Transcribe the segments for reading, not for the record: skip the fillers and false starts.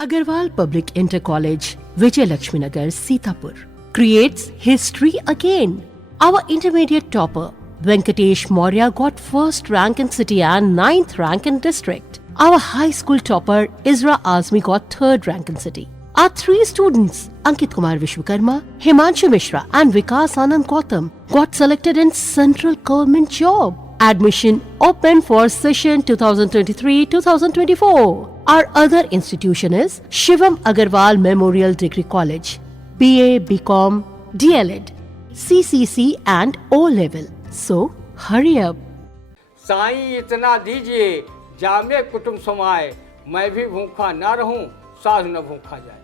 Agarwal Public Inter College, Vijay Lakshmi Nagar, Sitapur, creates history again. Our intermediate topper, Venkatesh Maurya, got first rank in city and 9th rank in district. Our high school topper, Isra Azmi, got 3rd rank in city. Our 3 students, Ankit Kumar Vishwakarma, Himanshu Mishra and Vikas Anand Gautam, got selected in central government job. Admission open for session 2023-2024. Our other institution is Shivam Agarwal Memorial Degree College, BA, BCom, DLED, CCC and O level. So hurry up. Sai इतना दीजिए जामे कुटुंब समाए, मैं भी भूखा ना रहूं साधु न भूखा जाए।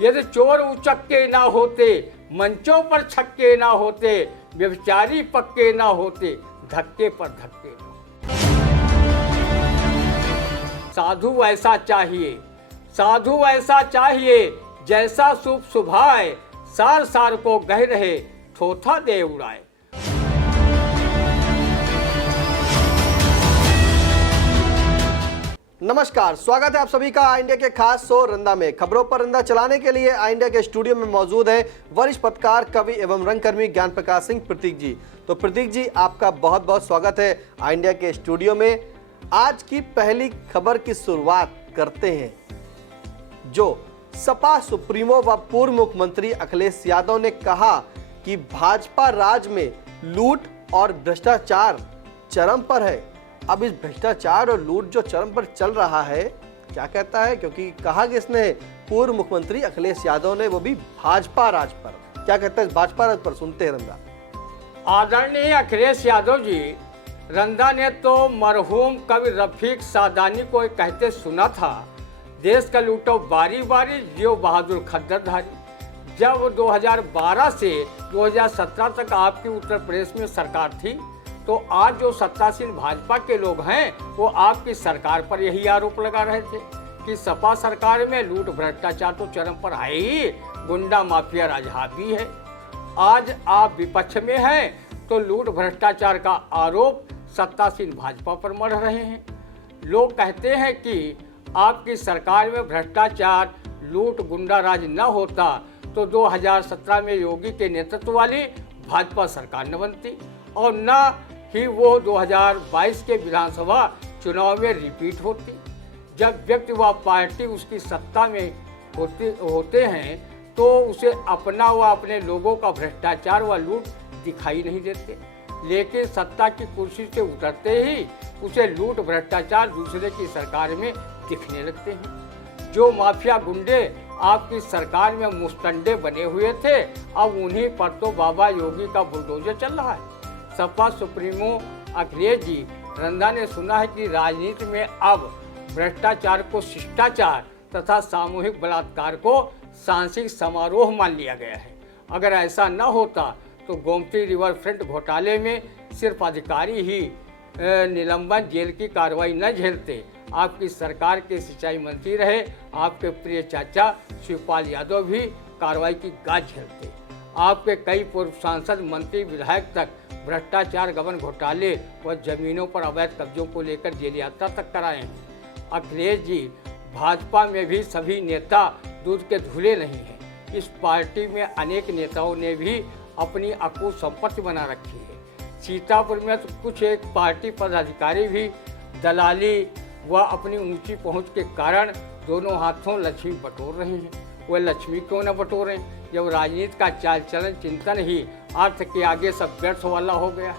यदि चोर उचक्के ना होते, मंचों पर छक्के ना होते, व्यभिचारी पक्के ना होते, धक्के पर धक्के ना। साधु ऐसा चाहिए, साधु ऐसा चाहिए, जैसा शुभ सुभाए, सार सार को गह रहे, थोथा दे उड़ाए। नमस्कार, स्वागत है आप सभी का आई इंडिया के खास शो रंदा में। खबरों पर रंदा चलाने के लिए आई इंडिया के स्टूडियो में मौजूद है वरिष्ठ पत्रकार, कवि एवं रंगकर्मी ज्ञान प्रकाश सिंह प्रतीक जी। तो प्रतीक जी, आपका बहुत बहुत स्वागत है आई इंडिया के स्टूडियो में। आज की पहली खबर की शुरुआत करते हैं, जो सपा सुप्रीमो व पूर्व मुख्यमंत्री अखिलेश यादव ने कहा कि भाजपा राज में लूट और भ्रष्टाचार चरम पर है। अब इस भ्रष्टाचार और लूट जो चरम पर चल रहा है, क्या कहता है? क्योंकि कहा कि इसने पूर्व मुख्यमंत्री अखिलेश यादव ने, वो भी भाजपा राज पर। क्या कहता है इस भाजपा राज पर? सुनते हैं रंदा। आदरणीय अखिलेश यादव जी, रंदा ने तो मरहूम कवि रफीक सादानी को कहते सुना था, देश का लूटो बारी बारी, जियो बहादुर खद्दरधारी। जब 2012 से 2017 तक आपकी उत्तर प्रदेश में सरकार थी, तो आज जो सत्तासीन भाजपा के लोग हैं, वो आपकी सरकार पर यही आरोप लगा रहे थे कि सपा सरकार में लूट भ्रष्टाचार तो चरम पर है ही, गुंडा माफिया राज हावी है। आज आप विपक्ष में हैं तो लूट भ्रष्टाचार का आरोप सत्तासीन भाजपा पर मढ़ रहे हैं। लोग कहते हैं कि आपकी सरकार में भ्रष्टाचार, लूट, गुंडा राज न होता तो 2017 में योगी के नेतृत्व वाली भाजपा सरकार न बनती और न ही वो 2022 के विधानसभा चुनाव में रिपीट होती। जब व्यक्ति व पार्टी उसकी सत्ता में होते हैं तो उसे अपना व अपने लोगों का भ्रष्टाचार व लूट दिखाई नहीं देते, लेकिन सत्ता की कुर्सी से उतरते ही उसे लूट भ्रष्टाचार दूसरे की सरकार में दिखने लगते हैं। जो माफिया गुंडे आपकी सरकार में मुस्तंडे बने हुए थे, अब उन्हीं पर तो बाबा योगी का बुलडोजर चल रहा है। सपा सुप्रीमो अखिलेश जी, रंदा ने सुना है कि राजनीति में अब भ्रष्टाचार को शिष्टाचार तथा सामूहिक बलात्कार को सांस्कृतिक समारोह मान लिया गया है। अगर ऐसा न होता तो गोमती रिवर फ्रंट घोटाले में सिर्फ अधिकारी ही निलंबन, जेल की कार्रवाई न झेलते। आपकी सरकार के सिंचाई मंत्री रहे आपके प्रिय चाचा शिवपाल यादव भी कार्रवाई की गाज झेलते। आपके कई पूर्व सांसद, मंत्री, विधायक तक भ्रष्टाचार, गबन घोटाले व जमीनों पर अवैध कब्जों को लेकर जेल यात्रा तक कराए हैं। अखिलेश जी, भाजपा में भी सभी नेता दूध के धुले नहीं हैं। इस पार्टी में अनेक नेताओं ने भी अपनी अकूत संपत्ति बना रखी है। सीतापुर में तो कुछ एक पार्टी पदाधिकारी भी दलाली व अपनी ऊंची पहुंच के कारण दोनों हाथों लक्ष्मी बटोर रहे हैं। वह लक्ष्मी क्यों न बटोरें जब राजनीति का चाल चलन, चिंतन ही अर्थ के आगे सब व्यर्थ वाला हो गया है।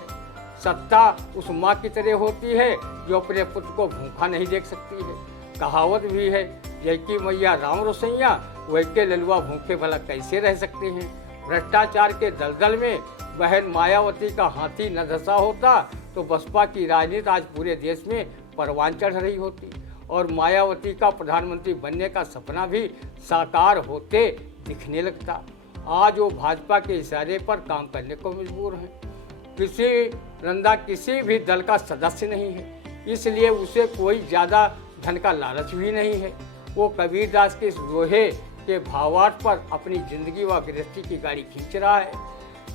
सत्ता उस माँ की तरह होती है जो अपने पुत्र को भूखा नहीं देख सकती है। कहावत भी है, जैकी मैया राम रोसैया, वैके ललुआ भूखे भला कैसे रह सकते हैं। भ्रष्टाचार के दलदल में बहन मायावती का हाथी न धंसा होता तो बसपा की राजनीति आज पूरे देश में परवान चढ़ रही होती और मायावती का प्रधानमंत्री बनने का सपना भी साकार होते दिखने लगता। आज वो भाजपा के इशारे पर काम करने को मजबूर हैं। किसी भी दल का सदस्य नहीं है, इसलिए उसे कोई ज़्यादा धन का लालच भी नहीं है। वो कबीरदास के लोहे के भावार्थ पर अपनी जिंदगी व गृहस्थी की गाड़ी खींच रहा है।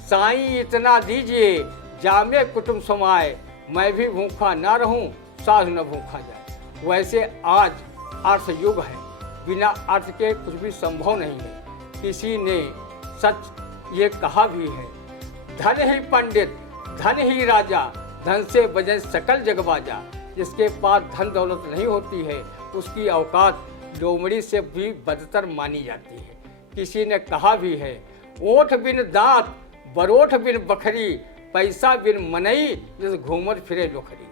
साईं इतना दीजिए जामे कुटुंब समाए, मैं भी भूखा ना रहूं साधु न भूखा जाए। वैसे आज अर्थ युग है, बिना अर्थ के कुछ भी संभव नहीं है। किसी ने सच ये कहा भी है, धन ही पंडित धन ही राजा, धन से बजे सकल जगबाजा। जिसके पास धन दौलत नहीं होती है उसकी औकात लोमड़ी से भी बदतर मानी जाती है। किसी ने कहा भी है, ओठ बिन दांत बरोठ बिन बखरी, पैसा बिन मनई जिस घूमर फिरे लोखरी।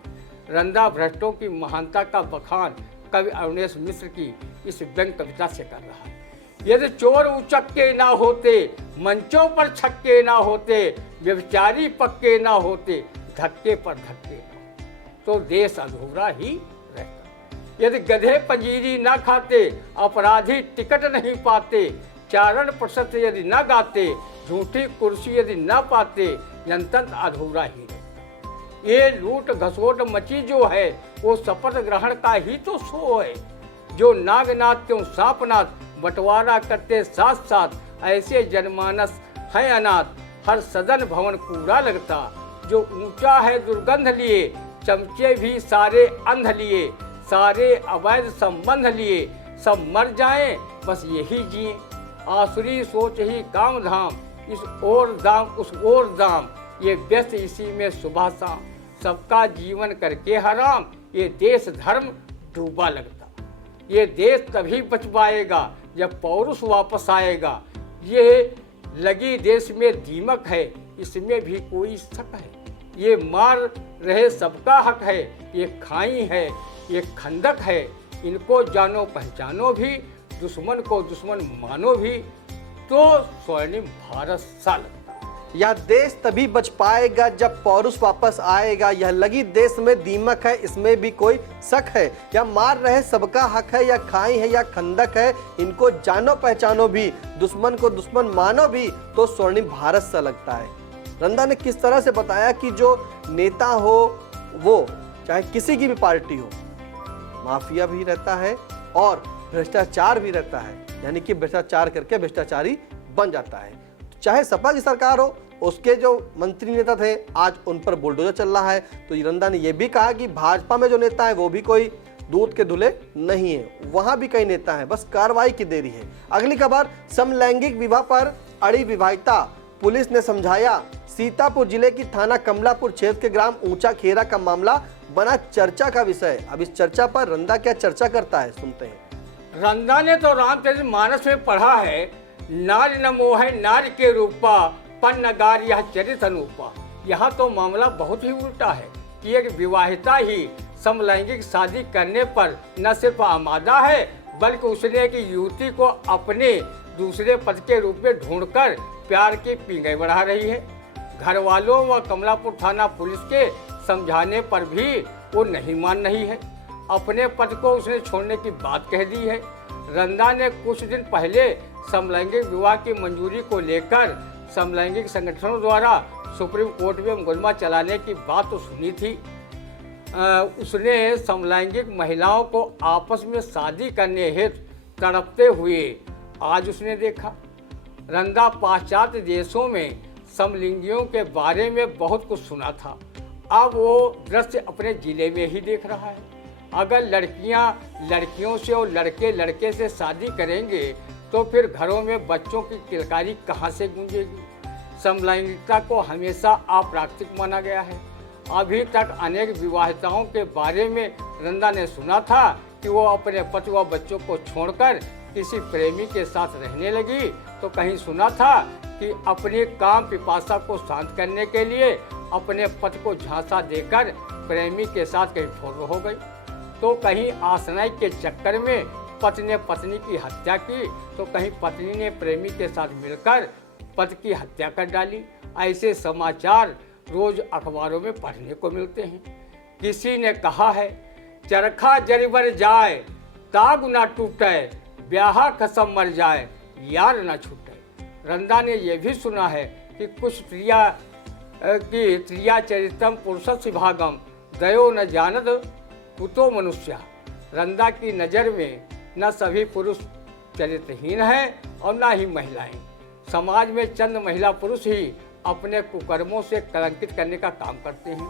रंदा भ्रष्टों की महानता का बखान कवि अरुणेश मिश्र की इस व्यंग कविता से कर रहा है। यदि चोर उचक्के ना होते, मंचों पर छक्के ना होते, व्यभिचारी पक्के ना होते, धक्के पर धक्के ना होते, तो देश अधूरा ही रहता। यदि गधे पंजीरी ना खाते, अपराधी टिकट नहीं पाते, चारण प्रशस्त यदि न गाते, झूठी कुर्सी यदि न पाते, जनतंत्र अधूरा ही रहता। ये लूट घसोट मची जो है वो शपथ ग्रहण का ही तो सो है। जो नागनाथ त्यों सांपनाथ, बंटवारा करते साथ साथ, ऐसे जनमानस है अनाथ, हर सदन भवन कूड़ा लगता। जो ऊंचा है दुर्गंध लिए, चमचे भी सारे अंध लिए, सारे अवैध संबंध लिए, सब मर जाएं बस यही जिए। आसुरी सोच ही काम धाम, इस ओर दाम उस ओर दाम, ये व्यस्त इसी में सुबह शाम, सबका जीवन करके हराम, ये देश धर्म डूबा लगता। ये देश तभी बच पाएगा जब पौरुष वापस आएगा। ये लगी देश में दीमक है, इसमें भी कोई शक है। ये मार रहे सबका हक है, ये खाई है, ये खंदक है, इनको जानो पहचानो भी, दुश्मन को दुश्मन मानो भी, तो स्वर्णिम भारत सा लगता। यह देश तभी बच पाएगा जब पौरुष वापस आएगा। यह लगी देश में दीमक है, इसमें भी कोई शक है। या मार रहे सबका हक है, या खाई है, या खंदक है, इनको जानो पहचानो भी, दुश्मन को दुश्मन मानो भी, तो स्वर्णिम भारत सा लगता है। रंदा ने किस तरह से बताया कि जो नेता हो वो चाहे किसी की भी पार्टी हो, माफिया भी रहता है और भ्रष्टाचार भी रहता है, यानी कि भ्रष्टाचार करके भ्रष्टाचारी बन जाता है। चाहे सपा की सरकार हो, उसके जो मंत्री नेता थे आज उन पर बुलडोजर चल रहा है। तो रंदा ने यह भी कहा कि भाजपा में जो नेता है वो भी कोई दूध के धुले नहीं है, वहां भी कई नेता हैं, बस कार्रवाई की देरी है। अगली खबर, समलैंगिक विवाह पर अड़ी विवाहिता, पुलिस ने समझाया। सीतापुर जिले की थाना कमलापुर क्षेत्र के ग्राम ऊंचा खेरा का मामला बना चर्चा का विषय। अब इस चर्चा पर रंदा क्या चर्चा करता है, सुनते हैं। रंदा ने तो रामचरितमानस में पढ़ा है, नारी न मोहे नारी के रूपा, पन नगार यह चरित अनूपा। यहाँ तो मामला बहुत ही उल्टा है कि एक विवाहिता ही समलैंगिक शादी करने पर न सिर्फ आमादा है, बल्कि उसने एक युवती को अपने दूसरे पद के रूप में ढूंढकर प्यार की पींगें बढ़ा रही है। घर वालों व कमलापुर थाना पुलिस के समझाने पर भी वो नहीं मान रही है। अपने पद को उसने छोड़ने की बात कह दी है। रंदा ने कुछ दिन पहले समलैंगिक विवाह की मंजूरी को लेकर समलैंगिक संगठनों द्वारा सुप्रीम कोर्ट में मुकदमा चलाने की बात तो सुनी थी। उसने समलैंगिक महिलाओं को आपस में शादी करने हेतु तड़पते हुए आज उसने देखा। रंदा पाश्चात्य देशों में समलिंगियों के बारे में बहुत कुछ सुना था, अब वो दृश्य अपने जिले में ही देख रहा है। अगर लड़कियां लड़कियों से और लड़के लड़के से शादी करेंगे तो फिर घरों में बच्चों की किलकारी कहाँ से गूंजेगी। समलैंगिकता को हमेशा अप्राकृतिक माना गया है। अभी तक अनेक विवाहिताओं के बारे में रंदा ने सुना था कि वो अपने पति व बच्चों को छोड़कर किसी प्रेमी के साथ रहने लगी, तो कहीं सुना था कि अपनी काम पिपासा को शांत करने के लिए अपने पति को झांसा देकर प्रेमी के साथ कहीं फौर हो गई, तो कहीं आसनाई के चक्कर में पति ने पत्नी की हत्या की, तो कहीं पत्नी ने प्रेमी के साथ मिलकर पति की हत्या कर डाली। ऐसे समाचार रोज अखबारों में पढ़ने को मिलते हैं। किसी ने कहा है, चरखा जरिबर जाए ताग ना टूटे, ब्याह कसम मर जाए यार ना छूटे। रंदा ने यह भी सुना है कि कुछ त्रिया चरितम पुरुषस्य भागम, दयो न जानद कुतो मनुष्य। रंदा की नज़र में न सभी पुरुष चरित्रहीन हैं और न ही महिलाएं। समाज में चंद महिला पुरुष ही अपने कुकर्मों से कलंकित करने का काम करते हैं।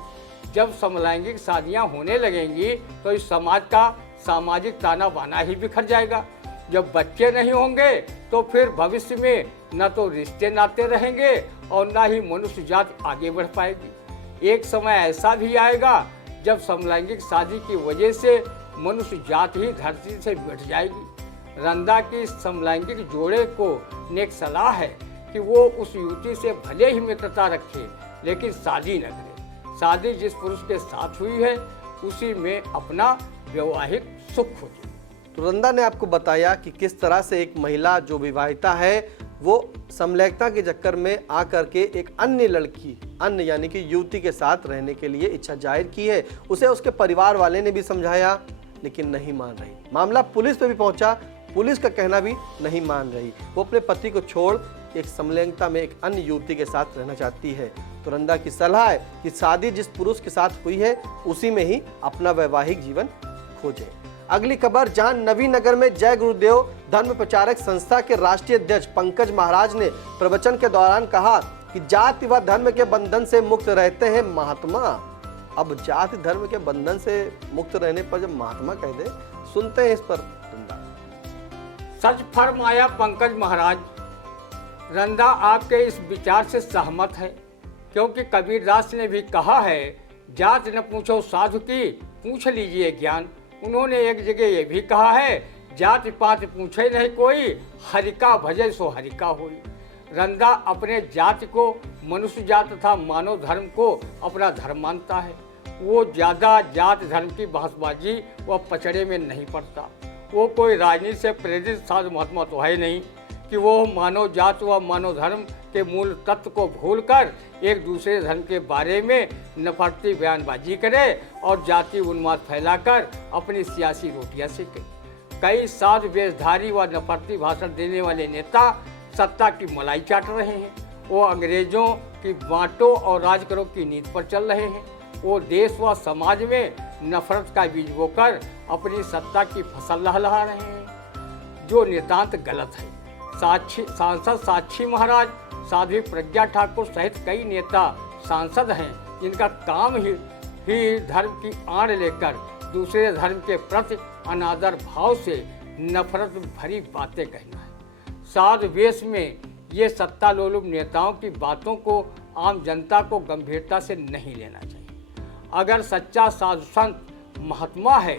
जब समलैंगिक शादियां होने लगेंगी तो इस समाज का सामाजिक ताना बाना ही बिखर जाएगा। जब बच्चे नहीं होंगे तो फिर भविष्य में न तो रिश्ते नाते रहेंगे और न ही मनुष्य जात आगे बढ़ पाएगी। एक समय ऐसा भी आएगा जब समलैंगिक शादी की वजह से मनुष्य जात ही धरती से मिट जाएगी। रंदा की समलैंगिक जोड़े को नेक सलाह है कि वो उस युवती से भले ही मित्रता रखे लेकिन शादी न करे। शादी जिस पुरुष के साथ हुई है उसी में अपना वैवाहिक सुख खोजे। तो रंदा ने आपको बताया कि किस तरह से एक महिला जो विवाहिता है वो समलैंगिकता के चक्कर में आकर के एक अन्य लड़की, अन्य यानी कि युवती के साथ रहने के लिए इच्छा जाहिर की है। उसे उसके परिवार वाले ने भी समझाया लेकिन नहीं मान रही। मामला पुलिस पे भी पहुंचा, पुलिस का कहना भी नहीं मान रही। वो अपने पति को छोड़ एक समलैंगिकता में एक अन्य युवती के साथ रहना चाहती है। तो रंदा की सलाह है कि शादी जिस पुरुष के साथ हुई है उसी में ही अपना वैवाहिक जीवन खोजें। अगली खबर, जहां नवीनगर में जय गुरुदेव धर्म प्रचारक संस्था के राष्ट्रीय अध्यक्ष पंकज महाराज ने प्रवचन के दौरान कहा कि जाति व धर्म के बंधन से मुक्त रहते हैं महात्मा। अब जाति धर्म के बंधन से मुक्त रहने पर जब महात्मा कह दे, सुनते हैं इस पर रंदा। सच फरमाया पंकज महाराज। रंदा आपके इस विचार से सहमत है, क्योंकि कबीरदास ने भी कहा है, जात न पूछो साधु की, पूछ लीजिए ज्ञान। उन्होंने एक जगह ये भी कहा है, जाति पात पूछे नहीं कोई, हरिका भजे सो हरिका होई। रंदा अपने जाति को मनुष्य जात तथा मानव धर्म को अपना धर्म मानता है। वो ज़्यादा जात धर्म की बहसबाजी व पचड़े में नहीं पड़ता। वो कोई राजनीति से प्रेरित साधु महात्मा तो है नहीं कि वो मानव जात व मानव धर्म के मूल तत्व को भूलकर एक दूसरे धर्म के बारे में नफरती बयानबाजी करे और जाति उन्माद फैलाकर अपनी सियासी रोटियां सेके। कई साधु वेशधारी व नफरती भाषण देने वाले नेता सत्ता की मलाई चाट रहे हैं। वो अंग्रेजों की बांटो और राज करो की नीति पर चल रहे हैं। वो देश व समाज में नफरत का बीज बोकर अपनी सत्ता की फसल लहला रहे हैं, जो नितांत गलत है। सांसद साक्षी महाराज, साध्वी प्रज्ञा ठाकुर सहित कई नेता सांसद हैं जिनका काम ही धर्म की आड़ लेकर दूसरे धर्म के प्रति अनादर भाव से नफरत भरी बातें कहना है। साधु वेश में ये सत्ता लोलुप नेताओं की बातों को आम जनता को गंभीरता से नहीं लेना चाहिए। अगर सच्चा साधु संत महात्मा है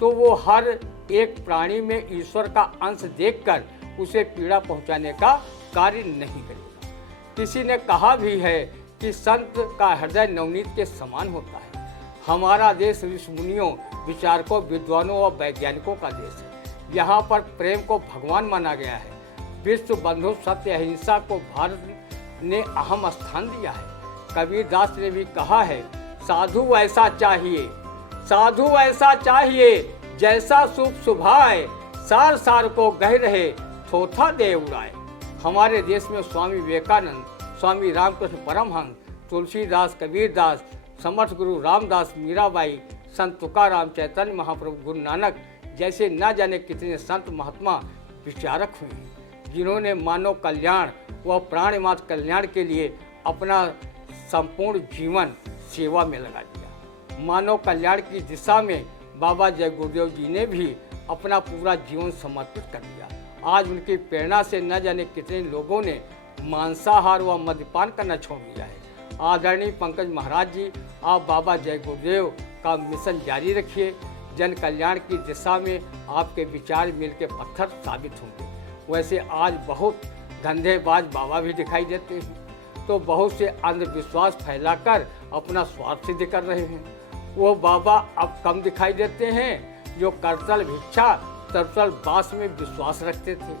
तो वो हर एक प्राणी में ईश्वर का अंश देखकर उसे पीड़ा पहुंचाने का कार्य नहीं करेगा। किसी ने कहा भी है कि संत का हृदय नवनीत के समान होता है। हमारा देश ऋषि मुनियों, विचारकों, विद्वानों और वैज्ञानिकों का देश है। यहाँ पर प्रेम को भगवान माना गया है। विश्व बंधु सत्य अहिंसा को भारत ने अहम स्थान दिया है। कबीरदास ने भी कहा है, साधु ऐसा चाहिए, साधु ऐसा चाहिए, जैसा शुभ सुभाए, सार सार को गह रहे, थोथा दे उड़ाए। हमारे देश में स्वामी विवेकानंद, स्वामी रामकृष्ण परमहंस, तुलसीदास, कबीरदास, समर्थ गुरु रामदास, मीराबाई, संत तुकाराम, चैतन्य महाप्रभु, गुरु नानक जैसे न जाने कितने संत महात्मा विचारक हुए हैं, जिन्होंने मानव कल्याण व प्राणी मात्र कल्याण के लिए अपना संपूर्ण जीवन सेवा में लगा दिया। मानव कल्याण की दिशा में बाबा जय गुरुदेव जी ने भी अपना पूरा जीवन समर्पित कर दिया। आज उनकी प्रेरणा से न जाने कितने लोगों ने मांसाहार व मद्यपान करना छोड़ दिया है। आदरणीय पंकज महाराज जी, आप बाबा जय गुरुदेव का मिशन जारी रखिए। जन कल्याण की दिशा में आपके विचार मिल के पत्थर साबित होंगे। वैसे आज बहुत धंधेबाज बाबा भी दिखाई देते हैं, तो बहुत से अंधविश्वास फैलाकर अपना स्वार्थ सिद्ध कर रहे हैं। वो बाबा अब कम दिखाई देते हैं जो करतल भिक्षा तरतल बास में विश्वास रखते थे।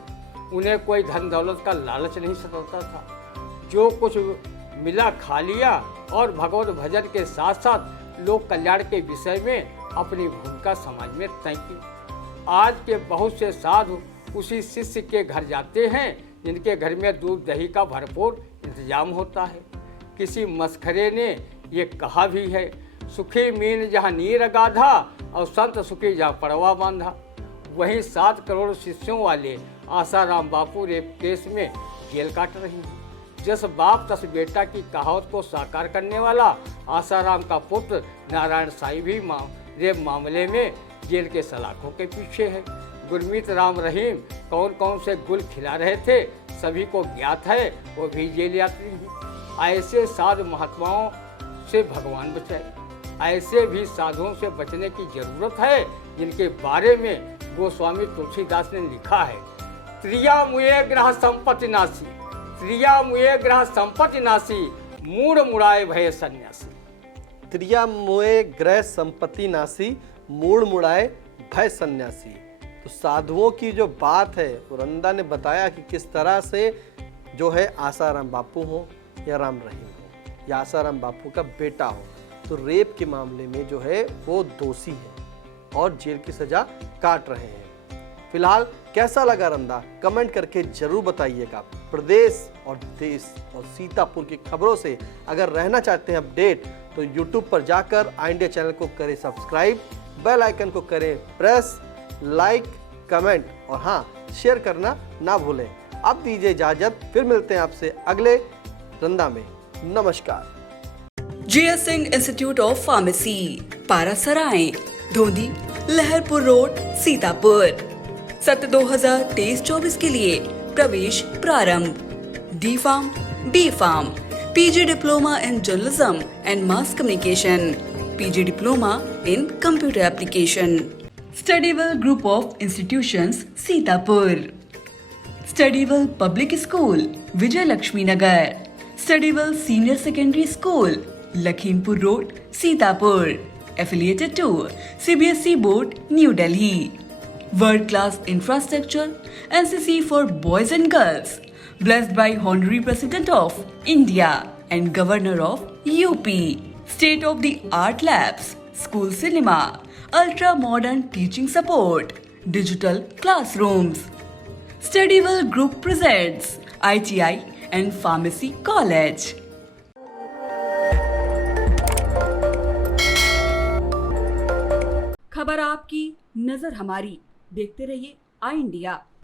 उन्हें कोई धन दौलत का लालच नहीं सताता था। जो कुछ मिला खा लिया और भगवत भजन के साथ साथ लोक कल्याण के विषय में अपनी भूमिका समाज में तय की। आज के बहुत से साधु उसी शिष्य के घर जाते हैं जिनके घर में दूध दही का भरपूर इंतजाम होता है। किसी मस्खरे ने ये कहा भी है, सुखी मीन जहाँ नीर गाधा और संत सुखी जहाँ पड़वा बांधा। वहीं 7 करोड़ शिष्यों वाले आसाराम बापू रेप केस में जेल काट रही हैं। जस बाप तस बेटा की कहावत को साकार करने वाला आसाराम का पुत्र नारायण साईं भी रेप मामले में जेल के सलाखों के पीछे है। गुरमीत राम रहीम कौन कौन से गुल खिला रहे थे सभी को ज्ञात है, वो भी जेल यात्री हैं। ऐसे साधु महात्माओं से भगवान बचाए। ऐसे भी साधुओं से बचने की जरूरत है जिनके बारे में गोस्वामी तुलसीदास ने लिखा है, त्रिया मुए ग्रह संपत्ति नासी, त्रिया मुए ग्रह संपत्ति नासी, मूड मुड़ाए भय सन्यासी। त्रिया मोए ग्रह संपत्ति नासी, मूड मुड़ाए भय सन्यासी। तो साधुओं की जो बात है वो रंदा ने बताया कि किस तरह से जो है आसाराम बापू हो या राम रहीम हो या आसाराम बापू का बेटा हो, तो रेप के मामले में जो है वो दोषी है और जेल की सजा काट रहे हैं। फिलहाल कैसा लगा रंदा कमेंट करके जरूर बताइएगा। प्रदेश और देश और सीतापुर की खबरों से अगर रहना चाहते हैं अपडेट तो YouTube पर जाकर आई इंडिया चैनल को करें सब्सक्राइब, बेल आइकन को करें प्रेस, लाइक, कमेंट और हाँ शेयर करना ना भूलें। अब दीजिए इजाजत, फिर मिलते हैं आपसे अगले रंदा में। नमस्कार। GS Singh institute of pharmacy, Parasrai, Dhondhi, Laharpur road, Sitapur. सत्र 2023-24 के लिए प्रवेश प्रारंभ। D Farm, B Farm, PG diploma in journalism and mass communication, PG diploma in computer application. Studywell group of institutions, Sitapur. Studywell public school, Vijay Lakshmi Nagar. Studywell senior secondary school, Lakhimpur road, Sitapur. Affiliated to CBSE Board, New Delhi. World class infrastructure, NCC for boys and girls. Blessed by Honorary President of India and Governor of UP. State of the art labs, school cinema, ultra modern teaching support, digital classrooms. Studywell Group presents ITI and Pharmacy College. खबर आपकी, नजर हमारी। देखते रहिए आई India.